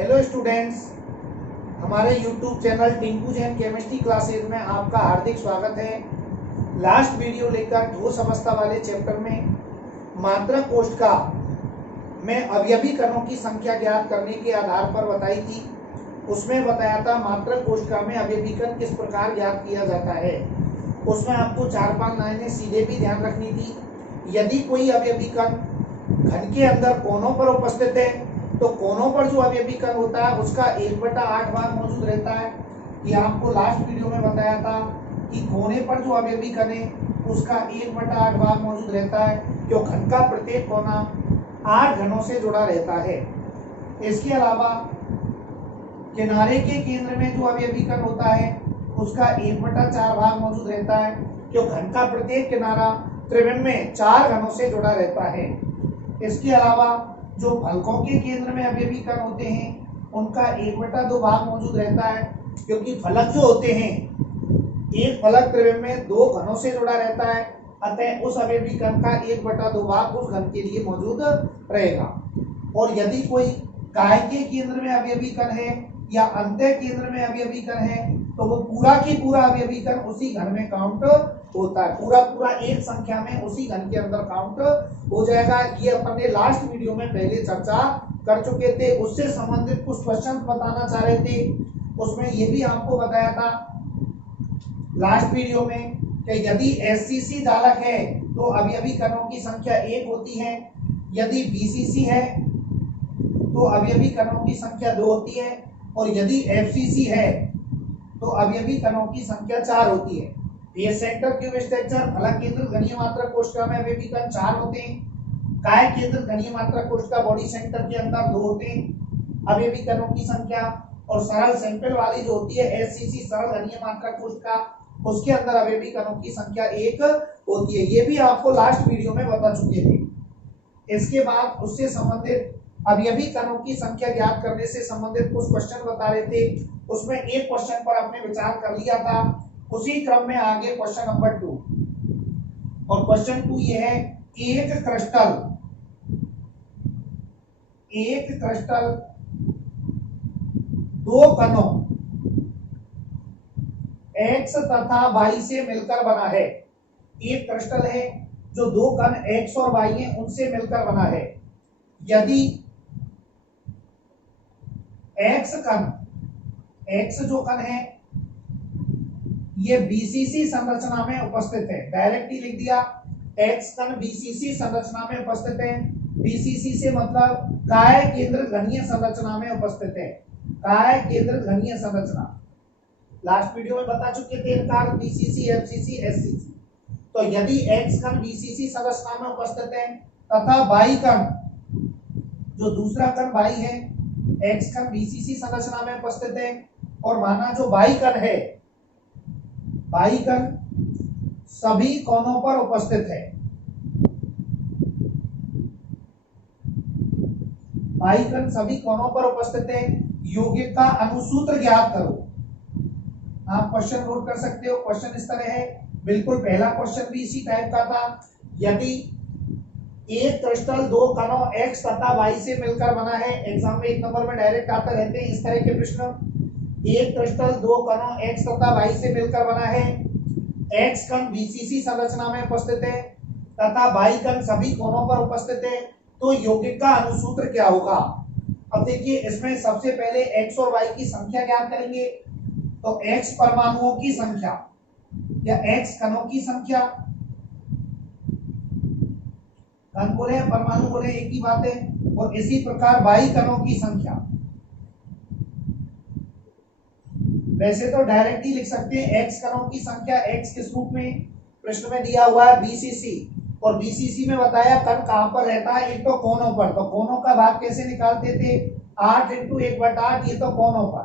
Hello students, हमारे YouTube channel Tinku Jain chemistry classes में आपका हार्दिक स्वागत है। लास्ट वीडियो लेकर ठोस अवस्था वाले चैप्टर में मात्रक कोष्ठका में अवयवी कणों की संख्या ज्ञात करने के आधार पर बताई थी। उसमें बताया था मात्रक कोष्ठका में अवयवी कण किस प्रकार ज्ञात किया जाता है। उसमें आपको 4-5 लाइनें सीधे भी ध्यान रखनी थी। यदि कोई अवयवी कण घन के अंदर कोनों पर उपस्थित है तो कोनों पर जो अवयवी कण होता है उसका 1/8 भाग मौजूद रहता है। ये आपको लास्ट वीडियो में बताया था कि कोने पर जो अवयवी कण है उसका 1/8 भाग मौजूद रहता है, जो घन का प्रत्येक कोना 8 घनों से जुड़ा रहता है। इसके अलावा किनारे के केंद्र में जो अवयवी कण होता है उसका 1/4 भाग मौजूद रहता है, जो घन का प्रत्येक किनारा त्रिविम में 4 घनों से जुड़ा रहता है। इसके अलावा जो फलकों के केंद्र में अवयवी कण होते हैं उनका 1/2 भाग मौजूद रहता है, क्योंकि फलक जो होते हैं एक फलक त्रिविम में 2 घनों से जुड़ा रहता है, अतः उस अवयवी कण का 1/2 भाग उस घन के लिए मौजूद रहेगा। और यदि कोई काय के केंद्र में अवयवी कण है या अंत्य केंद्र में अवयवी कण है तो वो पूरा की पूरा अवयवी कण उसी घन में काउंट होता है, पूरा एक संख्या में उसी घन के अंदर काउंट हो जाएगा। ये अपन ने लास्ट वीडियो में पहले चर्चा कर चुके थे। उससे संबंधित कुछ क्वेश्चन बताना चाह रहे थे। उसमें ये भी आपको बताया था लास्ट वीडियो में कि यदि एससीसी जालक है तो अवयवी कणों की संख्या 1 होती है, यदि बीसीसी है तो अवयवी कणों की संख्या 2 होती है, और यदि एफसीसी है तो अवयवी कणों की संख्या 4 होती है। ये सेंटर क्यूब स्ट्रक्चर फलक केंद्र घनीय मात्रक कोशिका में अवयवी कण 4 होते हैं। काय केंद्र घनीय मात्रक कोशिका बॉडी सेंटर के अंदर 2 होते हैं अवयवी कणों की संख्या, और सरल सैंपल वाली जो होती है एससीसी सरल घनीय मात्रक कोशिका उसके अंदर अवयवी कणों की संख्या 1 होती है। ये भी आपको लास्ट वीडियो में बता चुके थे। इसके बाद उससे संबंधित अवयवी कणों की संख्या ज्ञात करने से संबंधित कुछ क्वेश्चन बता रहे थे। उसमें एक क्वेश्चन पर आपने विचार कर लिया था। उसी क्रम में आगे क्वेश्चन नंबर 2, और क्वेश्चन 2 ये है एक क्रिस्टल 2 कणों X तथा Y से मिलकर बना है। एक क्रिस्टल है जो 2 कण X और Y हैं उनसे मिलकर बना है। यदि X जो कण है ये बीसीसी संरचना में उपस्थित है, डायरेक्ट ही लिख दिया X कण बीसीसी संरचना में उपस्थित है। बीसीसी से मतलब काय केंद्र घनीय संरचना में उपस्थित है। काय केंद्र घनीय संरचना लास्ट वीडियो में बता चुके थे, इनका बीसीसी एफसीसी एससीसी। तो यदि X कण बीसीसी संरचना में उपस्थित है तथा Y कण जो दूसरा कण Y है X कण बीसीसी संरचना में उपस्थित है, और माना जो Y कण है Y कण सभी कोनों पर उपस्थित है। Y कण सभी कोनों पर उपस्थित है। यौगिक का अनुसूत्र ज्ञात करो। आप क्वेश्चन नोट कर सकते हो। क्वेश्चन इस तरह है, बिल्कुल पहला क्वेश्चन भी इसी टाइप का था। यदि एक क्रिस्टल 2 कणों X तथा Y से मिलकर बना है, एग्जाम में 1 नंबर में डायरेक्ट आते रहते हैं इस तरह के प्रश्न। एक क्रिस्टल 2 कणों X तथा Y से मिलकर बना है, X कण बीसीसी संरचना में उपस्थित है तथा Y कण सभी कोनों पर उपस्थित है, तो यौगिक का अनुसूत्र क्या होगा। अब देखिए इसमें सबसे पहले X और Y की संख्या ज्ञात करेंगे। तो X परमाणुओं की संख्या या X कणों की संख्या, कण बोले परमाणु बोले एक ही बात है, और इसी प्रकार Y कणों की संख्या। वैसे तो डायरेक्ट ही लिख सकते हैं X कणों की संख्या। X किस रूप में प्रश्न में दिया हुआ है बीसीसी, और बीसीसी में बताया कण कहां पर रहता है, एक तो कोनों पर। तो कोनों का भाग कैसे निकालते थे, 8 × 1/8, ये तो कोनों पर,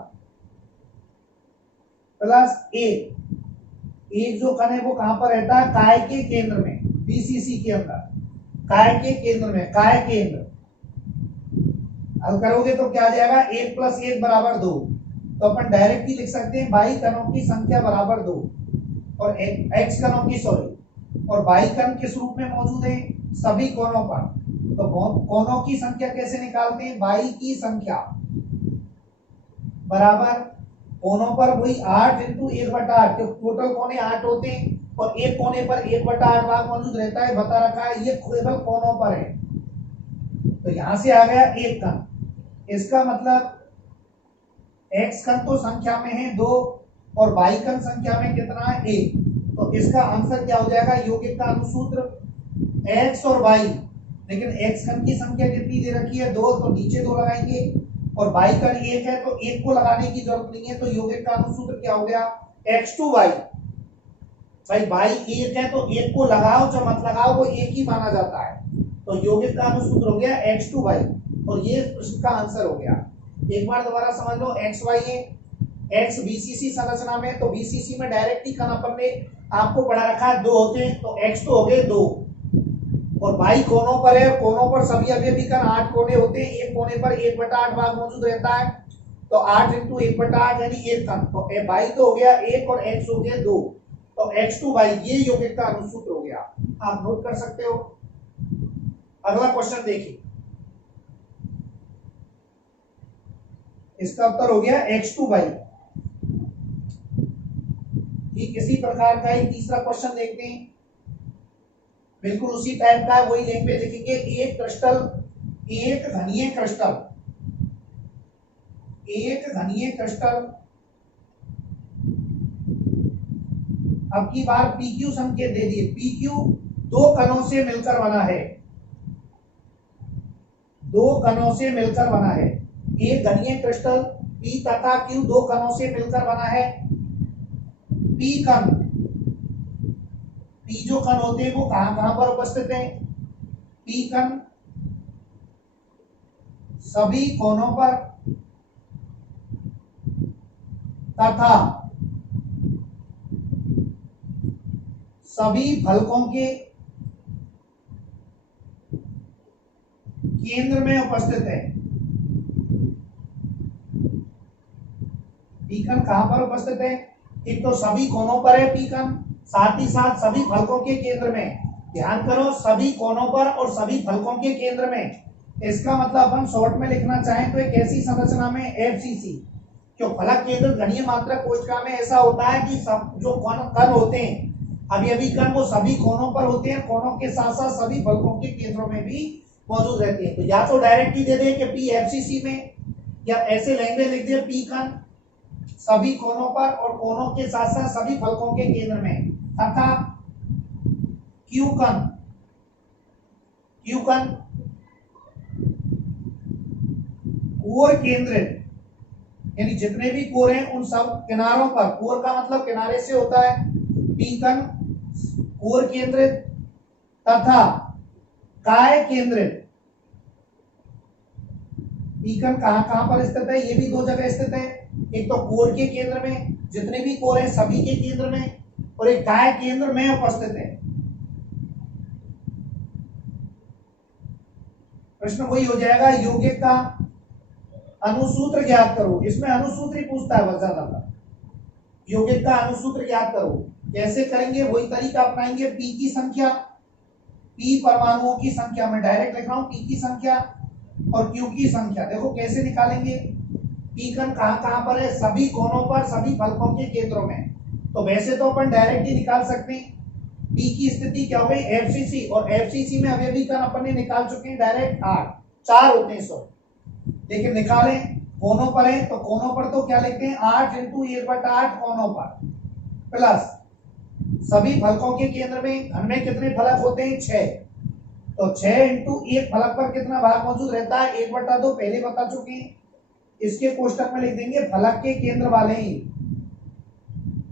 प्लस एक जो कण है वो कहां पर रहता है, काय के केंद्र में, बीसीसी के अंदर काय के केंद्र में, काय केंद्र। हल करोगे तो क्या आ जाएगा, 1 + 1 = 2। तो अपन डायरेक्ट ही लिख सकते हैं Y कणों की संख्या बराबर 2, और X कणों की और Y कण किस रूप में मौजूद है, सभी कोनों पर। तो कोनों की संख्या कैसे निकालते हैं, Y की संख्या बराबर कोनों पर वही 8 इंटू 1/8, तो टोटल कोने 8 होते हैं और एक कोने पर 1/8 भाग मौजूद रहता है, बता रखा है, ये केवल कोनों पर है। तो यहां से आ गया एक कण, इसका मतलब x कण तो संख्या में है 2 और y कण संख्या में कितना है 1, तो इसका आंसर क्या हो जाएगा, यौगिक का अनुसूत्र x और y, लेकिन x कण की संख्या कितनी दे रखी है 2, तो नीचे 2 लगाएंगे और y कण 1 है तो 1 को लगाने की जरूरत नहीं है, तो यौगिक का अनुसूत्र क्या हो गया x2y। भाई y 1 है तो 1 को लगाओ चाहे मत लगाओ वो एक ही माना जाता है, तो यौगिक का अनुसूत्र हो गया x2y और ये प्रश्न का आंसर हो गया। एक बार दोबारा समझ लो, xy है, x बीसीसी संरचना में, तो बीसीसी में डायरेक्ट ही कण अपन ने आपको पढ़ा रखा है 2 होते हैं, तो x तो हो गए 2 और y कोनों पर है, कोनों पर सभी अवयवी कण 8 कोने होते हैं, एक कोने पर 1/8 भाग मौजूद रहता है, तो 8 इंटू 1/8 यानी एक कण, तो y तो हो गया 1 और x हो गया 2, तो x2y ये यौगिक का अनुसूत्र हो गया, आप नोट कर सकते हो। अगला क्वेश्चन देखिए, इसका उत्तर हो गया x2y। ठीक इसी प्रकार का एक तीसरा क्वेश्चन देखते हैं, बिल्कुल उसी टाइप का है, वही लैंग्वेज लिखेंगे। एक क्रिस्टल, एक घनीय क्रिस्टल, एक घनीय क्रिस्टल अब की बार PQ संकेत दे दिए, PQ 2 कणों से मिलकर बना है, 2 कणों से मिलकर बना है। एक घनीय क्रिस्टल P तथा Q 2 कणों से मिलकर बना है। P कण, P जो कण होते हैं वो कहां कहां पर उपस्थित हैं, P कण सभी कोनों पर तथा सभी फलकों के केंद्र में उपस्थित है। P कण कहां पर उपस्थित है, एक तो सभी कोनों पर है P कण, साथ ही साथ सभी फलकों के केंद्र में, ध्यान करो सभी कोनों पर और सभी फलकों के केंद्र में, इसका मतलब अपन शॉर्ट में लिखना चाहें तो एक ऐसी संरचना में FCC, जो फलक केंद्र घनीय मात्रक कोशिका में ऐसा होता है कि सब जो कण होते हैं अवयवी कण वो सभी कोनों पर होते हैं, कोनों के साथ साथ सभी फलकों के केंद्रों में भी मौजूद रहते हैं। तो या तो डायरेक्ट ही दे दे कि P FCC में, या ऐसे लैंग्वेज लिख दे P कण सभी कोनों पर और कोनों के साथ साथ सभी फलकों के केंद्र में, तथा Q कण, Q कण कोर केंद्रित, यानी जितने भी कोर हैं उन सब किनारों पर, कोर का मतलब किनारे से होता है, P कण कोर केंद्रित तथा काय केंद्रित। P कण कहां कहां पर स्थित है, ये भी 2 जगह स्थित है, एक तो कोर के केंद्र में, जितने भी कोर हैं सभी के केंद्र में, और एक काय केंद्र में उपस्थित है। प्रश्न वही हो जाएगा, यौगिक का अनुसूत्र ज्ञात करो, इसमें अनुसूत्र ही पूछता है बस ज्यादातर, यौगिक का अनुसूत्र ज्ञात करो। कैसे करेंगे, वही तरीका अपनाएंगे, P की संख्या, P परमाणुओं की संख्या, मैं डायरेक्ट लिख रहा हूं P की संख्या और Q की संख्या। देखो कैसे निकालेंगे, P कण कहां कहां पर है, सभी कोनों पर सभी फलकों के केंद्रों में, तो वैसे तो अपन डायरेक्ट ही निकाल सकते हैं। P की स्थिति क्या हो गई FCC, और FCC में अभी कण अपन ने निकाल चुके हैं डायरेक्ट 8, 4 होते हैं 100, लेकिन निकालें कोनों पर है तो कोनों पर तो क्या लिखते हैं 8 इंटू 1/8 कोनों पर, प्लस सभी फलकों के केंद्र में, घन में कितने फलक होते हैं 6, तो 6 इंटू 1 फलक पर कितना भाग मौजूद रहता है 1/2, पहले बता चुके हैं। इसके कोष्टक में लिख देंगे फलक के केंद्र वाले ही,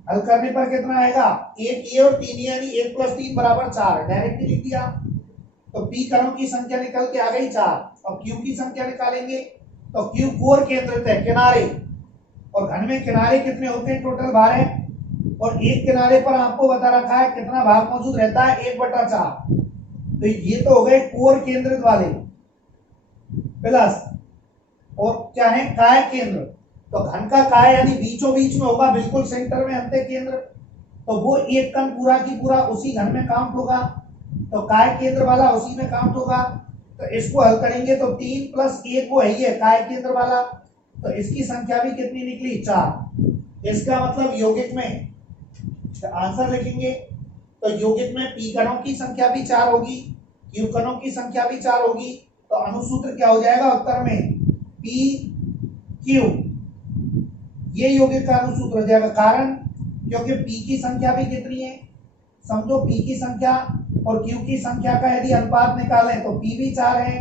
हल करने पर कितना आएगा 1 और 3 यानी 1 + 3 = 4, डायरेक्ट ही लिख दिया। तो P कणों की संख्या निकल के आ गई 4, और Q की संख्या निकालेंगे तो Q कोर केंद्रित है, किनारे, और घन में किनारे कितने होते हैं टोटल 12, और एक किनारे पर आपको बता रखा है कितना भाग मौजूद रहता है 1/4, तो ये तो हो गए कोर केंद्रित वाले, प्लस और क्या है काय केंद्र, तो घन का काय यानी बीचों बीच में होगा, बिल्कुल सेंटर में अंत्य केंद्र, तो वो एक कण पूरा की पूरा उसी घन में काउंट होगा, तो काय केंद्र वाला उसी में काउंट होगा। तो इसको हल करेंगे तो 3 + 1 वो है काय केंद्र वाला, तो इसकी संख्या भी कितनी निकली, 4। इसका मतलब यौगिक में आंसर लिखेंगे तो यौगिक में पी कणों की संख्या भी 4 होगी, क्यू कणों की संख्या भी 4 होगी। तो अनुसूत्र क्या हो जाएगा उत्तर में, पी क्यू, ये यौगिक का अनुसूत्र हो जाएगा। कारण क्योंकि पी की संख्या भी कितनी है, समझो पी की संख्या और क्यू की संख्या का यदि अनुपात निकालें तो पी भी 4 है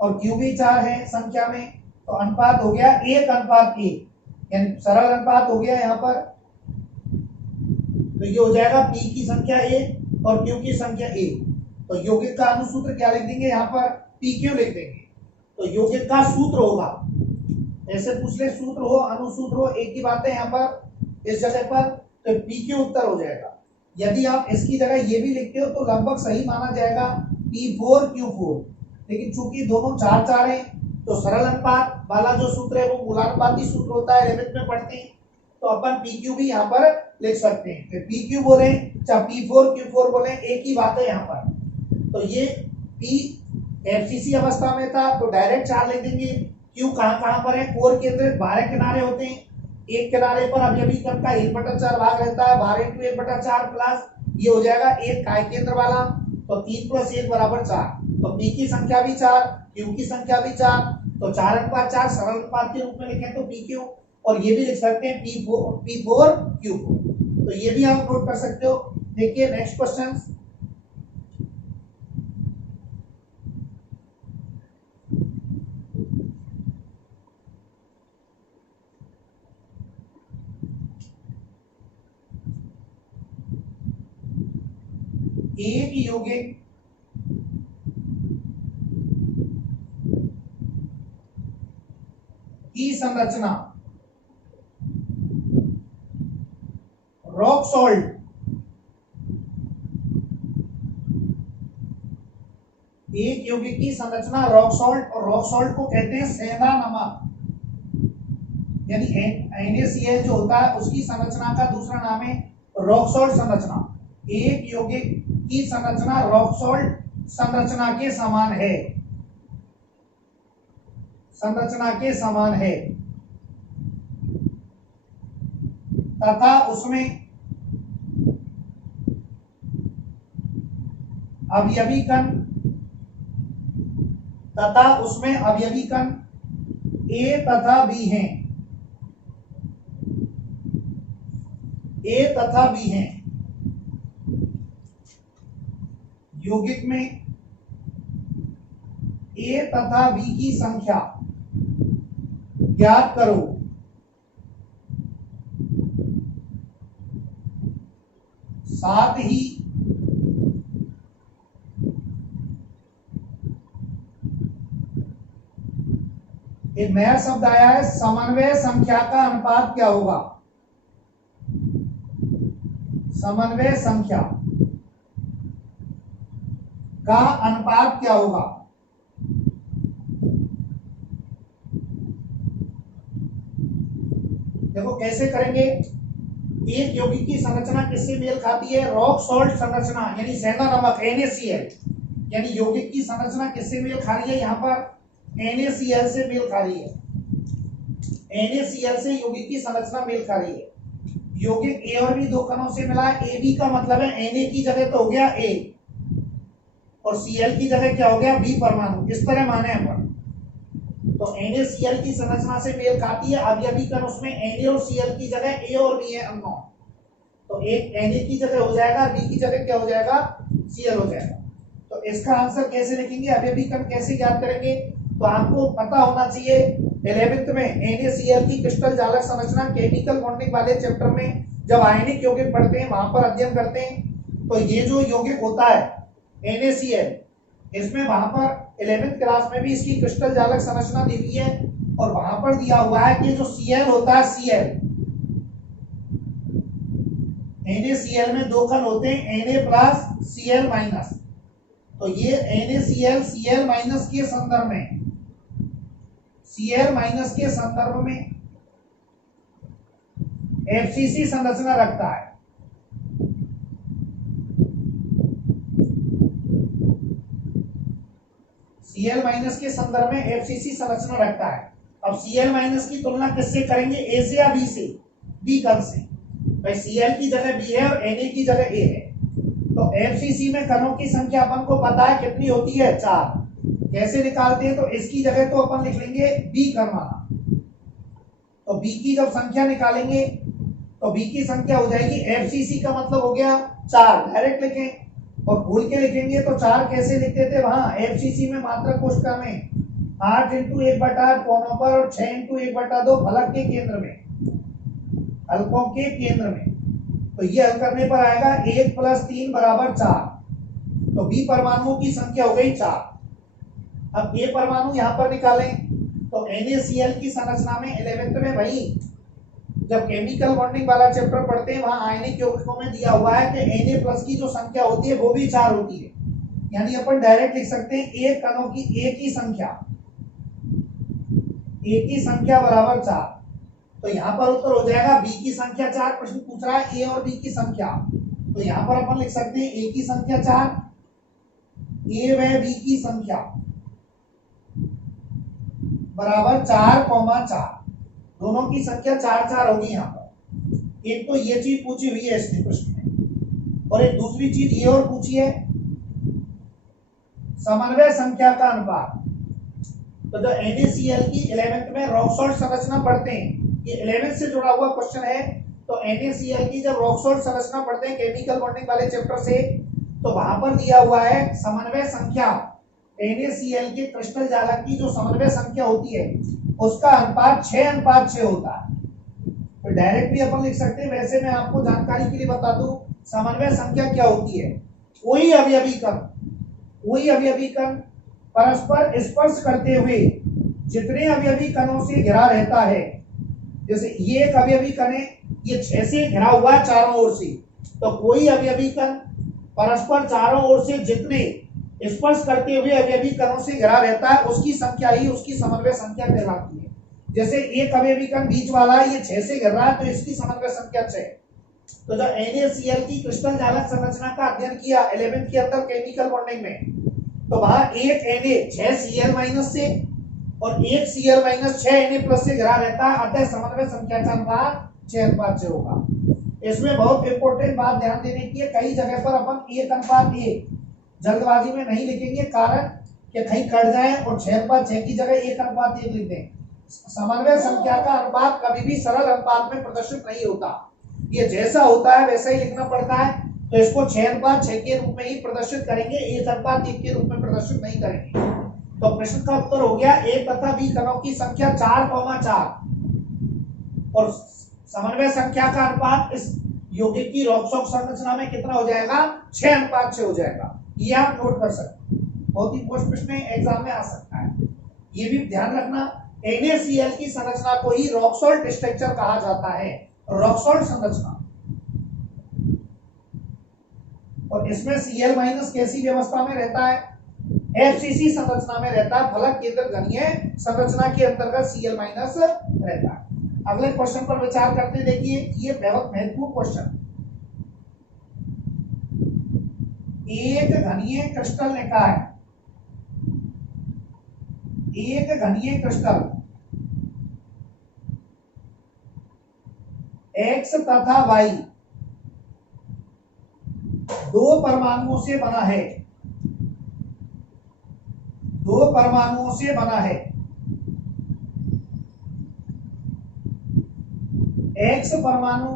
और क्यू भी 4 है संख्या में, तो अनुपात हो गया 1:1, यानी सरल अनुपात हो गया यहाँ पर। तो ये हो जाएगा पी की संख्या a और क्यू की संख्या a। तो यौगिक का अनुसूत्र क्या लिख देंगे यहाँ पर, पी क्यू लिख देंगे। तो यौगिक का सूत्र होगा, ऐसे पूछ ले सूत्र हो अनुसूत्र हो एक ही बात है यहाँ पर इस जगह पर, तो पी क्यू उत्तर हो जाएगा। यदि आप इसकी जगह ये भी लिखते हो तो लगभग सही माना जाएगा P4 Q4, लेकिन चूंकि दोनों 4 हैं तो सरल अनुपात वाला जो सूत्र है वो मूलानुपाती सूत्र होता है, 11th में पढ़ते हैं, तो अपन PQ भी यहाँ पर लिख सकते हैं। फिर PQ बोले चाहे P4 Q4 बोले एक ही बात है यहाँ पर। तो ये P FCC अवस्था में था तो डायरेक्ट 4 लिख देंगे। Q कहाँ पर है, कोर केंद्रित 12 किनारे होते हैं, एक किनारे पर अवयवी कण का 1/4 भाग रहता है, 12 × 1/4 प्लस ये हो जाएगा एक काय केंद्र वाला, तो 3 + 1 = 4। तो P की संख्या भी 4, Q की संख्या भी 4, तो 4:4 सरल अनुपात के रूप में लिखें तो PQ, और ये भी लिख सकते हैं P4 Q4। तो ये भी आप नोट कर सकते हो। देखिए नेक्स्ट क्वेश्चन, एक यौगिक की संरचना रॉक सॉल्ट, एक यौगिक की संरचना रॉक सॉल्ट, और रॉक सॉल्ट को कहते हैं सेंधा नमक, यानी NaCl जो होता है उसकी संरचना का दूसरा नाम है रॉक सॉल्ट संरचना। एक यौगिक की संरचना रॉक सॉल्ट संरचना के समान है, संरचना के समान है, तथा उसमें अवयवी कण A तथा B हैं, A तथा B हैं। यौगिक में A तथा B की संख्या ज्ञात करो। साथ ही एक नया शब्द आया है, समन्वय संख्या का अनुपात क्या होगा, समन्वय संख्या का अनुपात क्या होगा। देखो कैसे करेंगे, एक यौगिक की संरचना किससे मेल खाती है, रॉक सॉल्ट संरचना यानी सेंधा नमक NaCl, यानी यौगिक की संरचना किससे मेल खा रही है, यहाँ पर NaCl से मेल खा रही है, NaCl से यौगिक की संरचना मेल खा रही है। यौगिक A और B दो कणों से मिला है, AB का मतलब है Na की जगह तो हो गया A और Cl की जगह क्या हो गया B परमाणु, इस तरह माने अपन। तो NaCl की संरचना से मेल खाती है, अवयवी कण उसमें Na और Cl की जगह A और B है अननोन, तो एक Na की जगह हो जाएगा, B की जगह क्या हो जाएगा, Cl हो जाएगा। तो इसका आंसर कैसे लिखेंगे, अवयवी कण कैसे ज्ञात करेंगे, तो आपको पता होना चाहिए 11th में NaCl की क्रिस्टल जालक संरचना केमिकल बॉन्डिंग वाले चैप्टर में जब आयनिक यौगिक पढ़ते हैं वहां पर अध्ययन करते हैं। तो ये जो यौगिक होता है NaCl, इसमें वहां पर 11th क्लास में भी इसकी क्रिस्टल जालक संरचना दी हुई है, और वहां पर दिया हुआ है कि जो Cl होता है Cl, NaCl में दो कण होते हैं Na+ Cl-, तो ये NaCl Cl- के संदर्भ में, Cl- के संदर्भ में FCC संरचना रखता है। Cl- के संदर्भ में FCC संरचना रखता है। अब Cl माइनस की तुलना किससे करेंगे, A से या B से, B कण से। भाई Cl की जगह B है और Na की जगह A है, तो FCC में कणों की संख्या अपन को पता है कितनी होती है, 4। कैसे निकालते हैं, तो इसकी जगह तो अपन लिख लेंगे B कण वाला, तो B की जब संख्या निकालेंगे तो B की संख्या हो जाएगी, FCC का मतलब हो गया 4, डायरेक्ट लिखें। और भूल के लिखेंगे तो 4 कैसे लिखते थे, वहां FCC में मात्रक कोष्ठक में 8 इंटू 1/8 कोनों पर और 6 इंटू 1/2 फलक के केंद्र में, हलकों के केंद्र में। तो ये हल करने पर आएगा 1 + 3 = 4। तो B परमाणुओं की संख्या हो गई 4। अब A परमाणु यहां पर निकालें, तो NaCl की संरचना में 11th में वही जब केमिकल बॉन्डिंग वाला चैप्टर पढ़ते हैं वहां आयनिक यौगिकों में दिया हुआ है कि Na+ की जो संख्या होती है वो भी 4 होती है। यानी अपन डायरेक्ट लिख सकते हैं एक कणों की A की संख्या बराबर 4। तो यहाँ पर उत्तर हो जाएगा B की संख्या 4। प्रश्न पूछ रहा है A और B की संख्या, तो यहाँ पर अपन लिख सकते हैं A की संख्या 4, A व B की संख्या बराबर 4,4। दोनों की संख्या 4 होगी। यहाँ पर एक तो ये चीज पूछी हुई है इसने प्रश्न में, और एक दूसरी चीज ये और पूछी है, समन्वय संख्या का अनुपात। तो जो NaCl की 11th में रॉक सॉल्ट संरचना पढ़ते हैं, ये 11th से जुड़ा हुआ क्वेश्चन है। तो NaCl की जब रॉक सॉल्ट संरचना पढ़ते हैं केमिकल बॉन्डिंग वाले चैप्टर से, तो वहां पर दिया हुआ है समन्वय संख्या, NaCl के क्रिस्टल जालक की जो समन्वय संख्या होती है उसका अनुपात 6:6 होता है। तो डायरेक्टली अपन लिख सकते हैं। वैसे मैं आपको जानकारी के लिए बता दूं, समन्वय संख्या क्या होती है, कोई अवयवी कण परस्पर स्पर्श करते हुए जितने अवयवी कणों से घिरा रहता है, जैसे ये एक अवयवी कण है, ये 6 से घिरा हुआ है चारों ओर से, तो कोई अवयवी कण परस्पर चारों ओर से जितने स्पर्श करते हुए अवयवी कणों से घिरा रहता है उसकी संख्या ही उसकी समन्वय संख्या कहलाती है। जैसे एक अवयवी कण बीच वाला है, ये 6 से घिर रहा है, तो इसकी समन्वय संख्या 6। तो जब NaCl की क्रिस्टल जालक संरचना का अध्ययन किया 11th के अंदर केमिकल बॉन्डिंग में, तो वहां एक Na 6Cl- से और एक Cl- 6Na+ से घिरा रहता है, अतः समन्वय संख्या का अनुपात 6:6 होगा। इसमें बहुत इंपॉर्टेंट बात ध्यान देने की है, कई जगह पर अपन 1:1 जल्दबाजी में नहीं लिखेंगे, कारण कि कहीं कट जाए और 6:6 की जगह 1:1 लिख दें। समन्वय संख्या का अनुपात कभी भी सरल अनुपात में प्रदर्शित नहीं होता, ये जैसा होता है वैसा ही लिखना पड़ता है। तो इसको 6:6 के रूप में ही प्रदर्शित करेंगे, 1:1 के रूप में प्रदर्शित नहीं करेंगे। तो प्रश्न का उत्तर हो गया A तथा B कणों की संख्या 4,4 और समन्वय संख्या का अनुपात इस यौगिक की रॉक सॉल्ट संरचना में कितना हो जाएगा, 6:6 हो जाएगा। ये आप नोट कर सकते हैं, बहुत ही पोस्ट प्रश्न एग्जाम में आ सकता है। ये भी ध्यान रखना, NaCl की संरचना को ही रॉक सॉल्ट स्ट्रक्चर कहा जाता है, रॉक सॉल्ट संरचना। और इसमें Cl- कैसी व्यवस्था में रहता है, FCC संरचना में रहता है, फलक केंद्र घनीय संरचना के अंतर्गत Cl- रहता है। अगले क्वेश्चन पर विचार करते देखिए, ये बहुत महत्वपूर्ण क्वेश्चन। एक घनीय क्रिस्टल निकाय, एक घनीय क्रिस्टल X तथा Y दो परमाणुओं से बना है, दो परमाणुओं से बना है। X परमाणु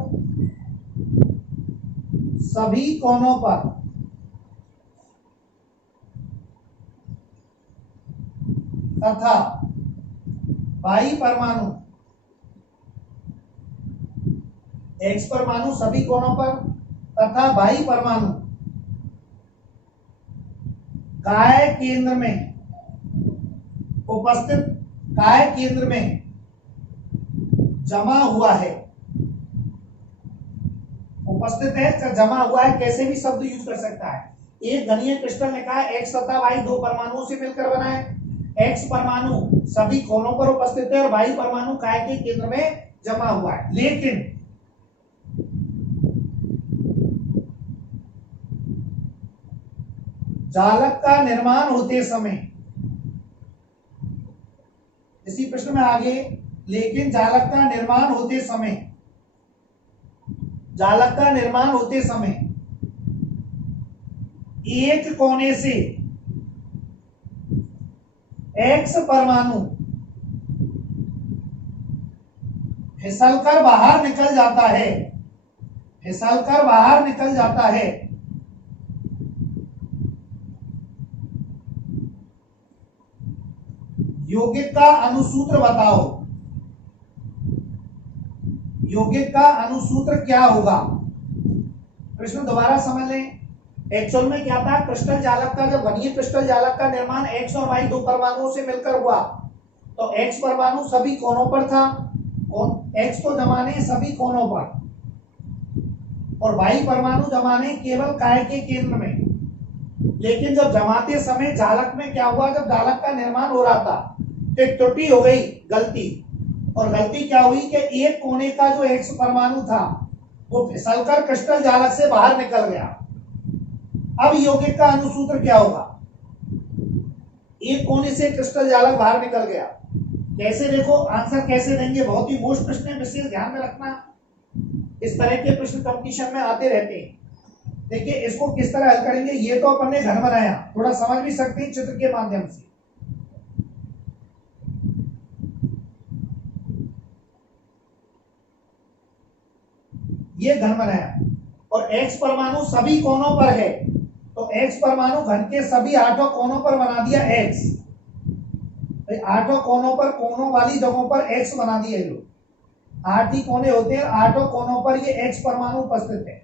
सभी कोनों पर तथा Y परमाणु, X परमाणु सभी कोनों पर तथा Y परमाणु काय केंद्र में उपस्थित, काय केंद्र में जमा हुआ है, उपस्थित है, जमा हुआ है, कैसे भी शब्द यूज कर सकता है। एक घनीय क्रिस्टल निकाय X तथा Y दो परमाणुओं से मिलकर बना है। X परमाणु सभी कोनों पर उपस्थित है और Y परमाणु काय के केंद्र में जमा हुआ है। लेकिन जालक का निर्माण होते समय, इसी प्रश्न में आगे, लेकिन जालक का निर्माण होते समय, जालक का निर्माण होते समय एक कोने से X परमाणु फिसलकर बाहर निकल जाता है, फिसलकर बाहर निकल जाता है। यौगिक का अनुसूत्र बताओ, यौगिक का अनुसूत्र क्या होगा? प्रश्न दोबारा समझ लें। एक्चुअल में क्या था, क्रिस्टल जालक का, जब घनीय क्रिस्टल जालक का निर्माण X और Y दो परमाणुओं से मिलकर हुआ तो X परमाणु सभी कोनों पर था, X को जमाने सभी कोनों पर, और Y परमाणु जमाने केवल काय के केंद्र में। लेकिन जब जमाते समय जालक में क्या हुआ, जब जालक का निर्माण हो रहा था तो एक त्रुटि हो गई, गलती। और गलती क्या हुई कि एक कोने का जो X परमाणु था वो फिसलकर क्रिस्टल जालक से बाहर निकल गया। अब यौगिक का अनुसूत्र क्या होगा? एक कोने से क्रिस्टल जालक बाहर निकल गया, कैसे? देखो आंसर कैसे देंगे, बहुत ही मोस्ट प्रश्न है, विशेष ध्यान में रखना। इस तरह के प्रश्न कंपटीशन में आते रहते हैं। देखिए इसको किस तरह हल करेंगे, ये तो अपन ने घर बनाया, थोड़ा समझ भी सकते हैं चित्र के माध्यम से। ये घन बनाया और X परमाणु सभी कोनों पर है, तो X परमाणु घन के सभी 8 कोनों पर बना दिया X। 8 कोनों पर, कोनों वाली जगहों पर X बना दिए लोग। 8 ही कोने होते हैं, 8 कोनों पर ये X परमाणु उपस्थित है।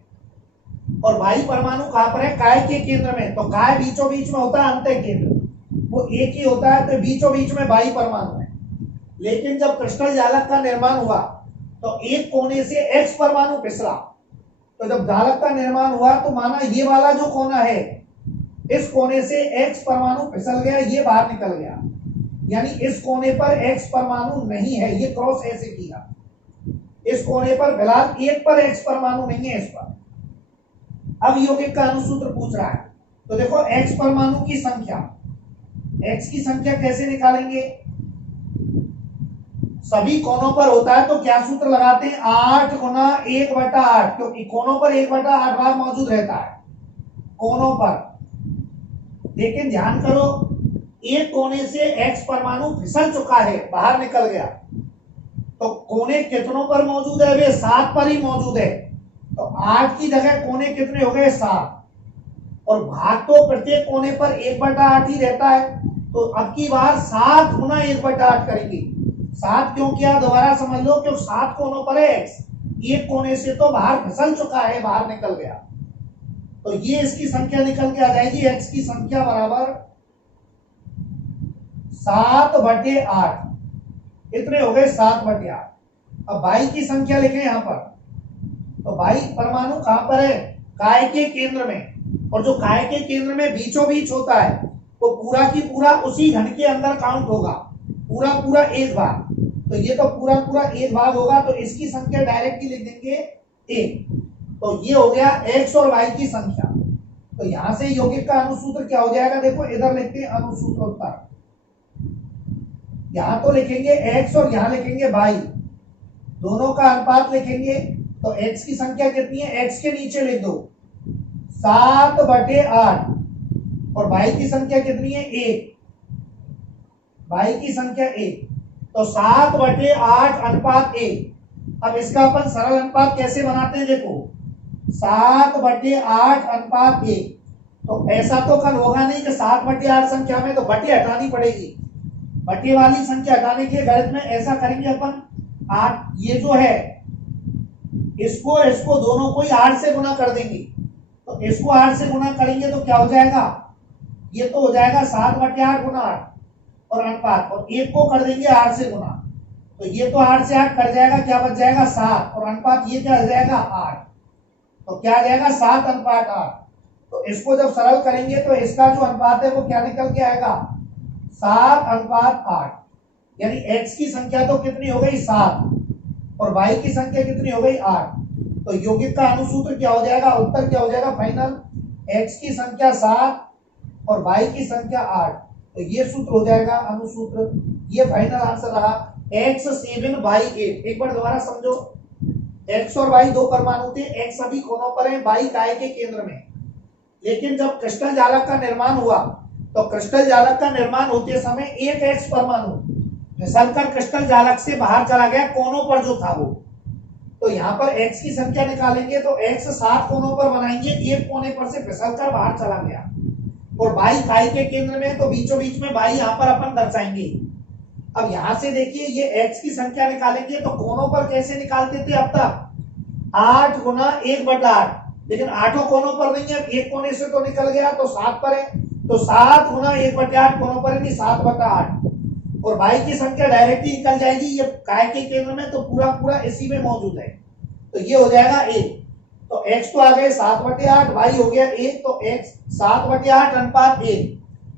और Y परमाणु कहां पर है? काय के केंद्र में। तो काय बीचों बीच में होता है, अंत केंद्र वो एक ही होता है, तो बीचों बीच में Y परमाणु है। लेकिन जब क्रिस्टल जालक का निर्माण हुआ तो एक कोने से X परमाणु फिसला, तो जब जालक का निर्माण हुआ तो माना ये वाला जो कोना है, इस कोने से X परमाणु फिसल गया, ये बाहर निकल गया, यानी इस कोने पर X परमाणु नहीं है, ये क्रॉस ऐसे किया। इस कोने पर फिलहाल एक पर X परमाणु नहीं है, इस पर। अब यौगिक का अनुसूत्र पूछ रहा है, तो देखो X परमाणु की संख्या, X की संख्या कैसे निकालेंगे? सभी कोनों पर होता है तो क्या सूत्र लगाते हैं? 8 गुना 1/8, क्योंकि कोनों पर 1/8 भाग मौजूद रहता है, कोनों पर। लेकिन ध्यान करो, एक कोने से X परमाणु फिसल चुका है, बाहर निकल गया, तो कोने कितनों पर मौजूद है? वे 7 पर ही मौजूद है। तो 8 की जगह कोने कितने हो गए? 7। और भाग तो प्रत्येक कोने पर 1/8 ही रहता है, तो अब की बार 7 गुना 1/8 करेंगे। 7 क्यों किया, दोबारा समझ लो, क्यों 7 कोनों पर है X, एक कोने से तो बाहर फिसल चुका है, बाहर निकल गया, तो ये इसकी संख्या निकल के आ जाएगी। X की संख्या बराबर 7/8, इतने हो गए 7/8। अब Y की संख्या लिखें यहां पर, तो Y परमाणु कहां पर है? काय के केंद्र में, और जो काय के केंद्र में बीचों बीच होता है वो पूरा की पूरा उसी घन के अंदर काउंट होगा, पूरा पूरा एक भाग। तो ये तो पूरा पूरा एक भाग होगा, तो इसकी संख्या डायरेक्ट ही लिख देंगे 1। तो ये हो गया X और Y की संख्या। तो यहां से यौगिक का अनुसूत्र क्या हो जाएगा? देखो इधर लिखते हैं अनुसूत्र उत्तर, यहां तो लिखेंगे X और यहां लिखेंगे Y, दोनों का अनुपात लिखेंगे। तो X की संख्या कितनी है? X के नीचे लिख दो 7/8, और Y की संख्या कितनी है? 1। Y की संख्या 1, तो 7/8 अनुपात 1। अब इसका अपन सरल अनुपात कैसे बनाते हैं? देखो 7/8 अनुपात 1। तो ऐसा तो कल होगा नहीं कि 7/8 संख्या में तो बटे हटानी पड़ेगी, बटे वाली संख्या हटाने के गणित में ऐसा करेंगे अपन, 8 ये जो है इसको इसको दोनों को ही 8 से गुना कर देंगे। तो इसको 8 से गुना करेंगे तो क्या हो जाएगा? ये तो हो जाएगा 7/8 गुना 8, और अनुपात, और 1 को कर देंगे 8 से गुना, तो ये तो 8 से 8 कट जाएगा, क्या बच जाएगा? 7, और अनुपात ये क्या हो जाएगा? 8। तो क्या आ जाएगा? 7/8। तो इसको जब सरल करेंगे तो इसका जो अनुपात है वो क्या निकल के आएगा? 7/8। यानी X की संख्या तो कितनी हो गई? 7, और Y की संख्या कितनी हो गई? 8। तो यौगिक का अनुसूत्र क्या हो जाएगा? उत्तर क्या हो जाएगा फाइनल? X की संख्या 7 और Y की संख्या 8। तो ये सूत्र हो जाएगा अनुसूत्र ये फाइनल आंसर रहा x7 बाई 8। एक बार दोबारा समझो, x और y दो परमाणु थे, x सभी कोनों पर है, y काय के केंद्र में। लेकिन जब क्रिस्टल जालक का निर्माण हुआ तो क्रिस्टल जालक का निर्माण होते समय एक x परमाणु फिसलकर क्रिस्टल जालक से बाहर चला गया, कोनों पर जो था वो। तो यहाँ पर x की संख्या निकालेंगे तो x 7 कोनों पर बनाएंगे, एक कोने पर से फिसलकर बाहर चला गया। और y काय के केंद्र में, तो बीचों बीच में y यहाँ पर अपन दर्शाएंगे। अब यहां से देखिए ये x की संख्या निकालेंगे तो कोनों पर कैसे निकालते थे अब तक, 8 गुना 1/8, लेकिन 8 कोनों पर नहीं है, एक कोने से तो निकल गया तो 7 पर है, तो 7 गुना 1/8 कोनों पर है, 7/8। और y की संख्या डायरेक्टली निकल जाएगी, ये काय के केंद्र में तो पूरा पूरा इसी में मौजूद है, तो ये हो जाएगा 1। तो x तो आ गए 7/8, y हो गया 1, तो x 7/8 अनुपात 1।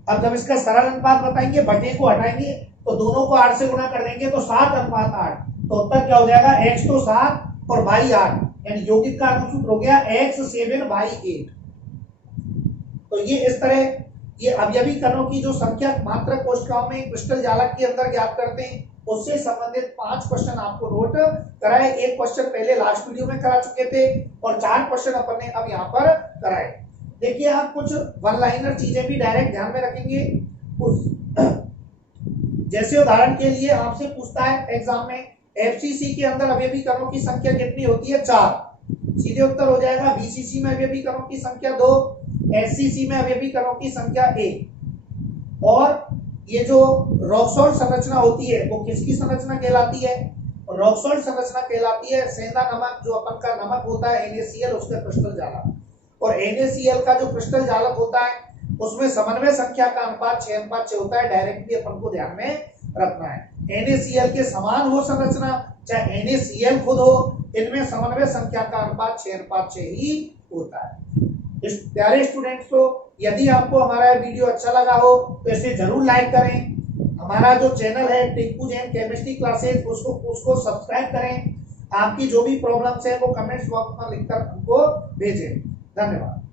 अब जब इसका सरल अनुपात बताएंगे, बटे को हटाएंगे तो दोनों को 8 से गुना कर देंगे तो 7 अनुपात 8। तो उत्तर क्या हो जाएगा, x तो 7 और y 8, यानी यौगिक का अनुसूत्र हो गया x7 बाई 8। तो ये इस तरह ये अवयवी कणों की जो संख्या मात्रक कोशिकाओं में क्रिस्टल जालक के अंदर ज्ञात करते हैं, उससे संबंधित 5 क्वेश्चन आपको नोट कराए। एक क्वेश्चन पहले लास्ट वीडियो में करा चुके थे और 4 क्वेश्चन अपन ने अब यहाँ पर कराए। देखिए आप कुछ वन लाइनर चीजें भी डायरेक्ट ध्यान में रखेंगे। जैसे उदाहरण के लिए आपसे पूछता है एग्जाम में, एफसीसी के अंदर अवयवी कणों की संख्या कितनी होती है, 4। सीधे उत्तर हो जाएगा बीसीसी में अवयवी कणों की संख्या 2, एससीसी में अवयवी कणों की संख्या 1। और ये जो रॉक सॉल्ट संरचना होती है वो किसकी संरचना कहलाती है, रॉक सॉल्ट संरचना कहलाती है सेंधा नमक, जो अपन का नमक होता है NaCl, उसका क्रिस्टल जालक। और NaCl का जो क्रिस्टल जालक होता है उसमें समन्वय संख्या का अनुपात 6:6 होता है, डायरेक्टली अपन को ध्यान में रखना है। NaCl के समान हो संरचना, चाहे NaCl खुद हो, इनमें समन्वय संख्या का अनुपात 6:6 ही होता है। इस प्यारे स्टूडेंट्स को, यदि आपको हमारा वीडियो अच्छा लगा हो तो इसे जरूर लाइक करें। हमारा जो चैनल है टिंकू जैन केमिस्ट्री क्लासेस, उसको सब्सक्राइब करें। आपकी जो भी प्रॉब्लम्स है वो कमेंट्स बॉक्स में लिखकर हमको भेजें। धन्यवाद।